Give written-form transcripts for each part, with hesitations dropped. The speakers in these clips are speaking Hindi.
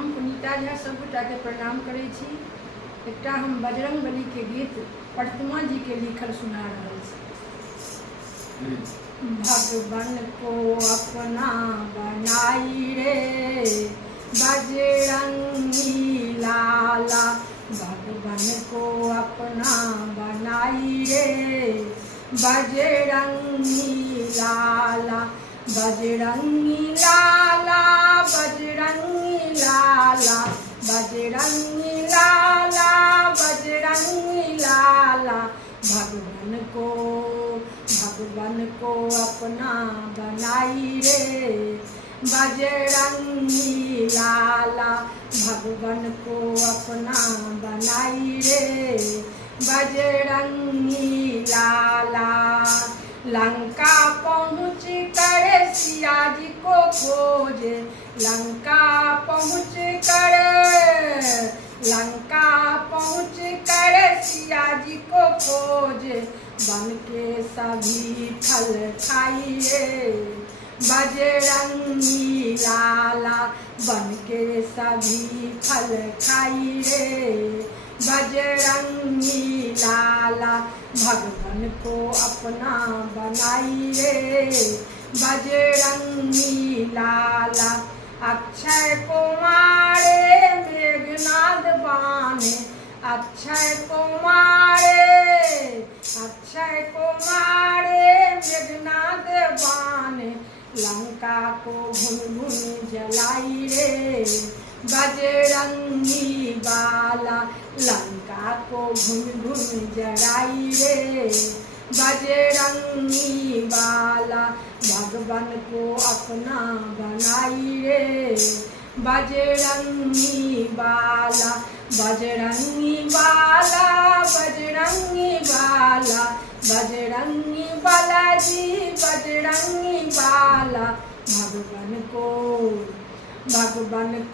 हम पुनीता झा सबगोटा के प्रणाम करै छी। एकटा हम बजरंग बली के गीत प्रतिमा जी के लिखल सुना रहल छी। भगवान को अपना बनाई रे बजरंगी लाला, भगवान को अपना बनाई रे बजरंगी लाला, बजरंगी लाला, बजरंगी लाला, बजरंगी लाला, बजरंगी लाला, भगवान को अपना बनाई रे बजरंगी लाला, भगवान को अपना बनाई रे बजरंगी लाला। लंका पहुँच कर सिया जी को खोजे, लंका पहुँच कर, लंका पहुँच कर सिया जी को खोजे, बन के सभी फल खाइए बजरंगी लाला, बन के सभी फल खाइए बजरंगी लाला, भगवान को अपना बनाई रे बजरंगी लाला। अक्षय कुमारे मेघनाद बाने, अक्षय कुमारे, अक्षय कुमारे मेघनाद बाने, लंका को भुन भुन जलाई रे बजरंगी बाला, लंका को भुन भुन जलाई रे बजरंगी बाला, भगवान को अपना बनाई रे बजरंगी बाला, बजरंगी बाला, बजरंगी बाला, बजरंगी बाला जी बजरंगी बाला, भगवान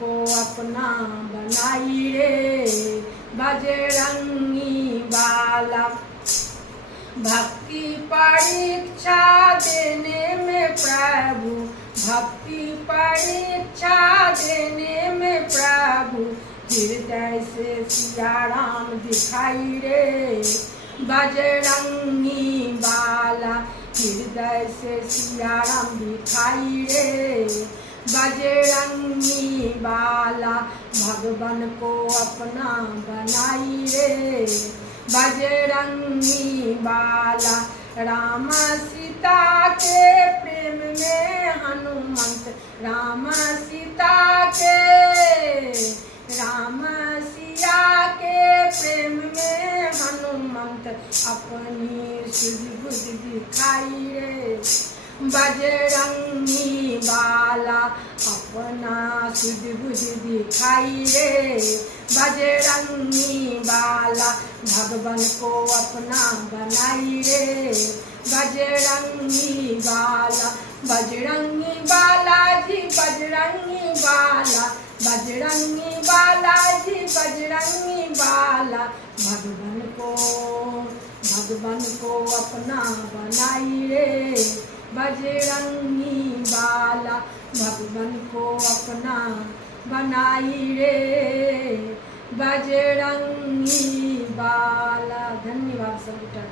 को अपना बनाई रे बजरंगी बाला। भक्ति परीक्षा देने में प्रभु, भक्ति परीक्षा देने में प्रभु, हृदय से सिया राम दिखाई रे बजरंगी बाला, हृदय से सिया राम दिखाई रे बजरंगी बाला, भगवान को अपना बनाई रे बजरंगी बाला। राम सीता के प्रेम में हनुमंत, राम सीता के, राम सिया के प्रेम में हनुमंत, अपनी सुध बुद्धि दिखाई रे बजरंगी बाला, अपना सुध बुद्धि दिखाई रे बजरंगी बाला, भगवान को अपना बनाई रे बजरंगी बाला, बजरंगी बाला जी बजरंगी बाला, बजरंगी बाला जी बजरंगी बाला, भगवान को अपना बनाई रे बजरंगी बाला, भगवान को अपना बनाई रे बजरंगी बाला। धन्यवाद सबका।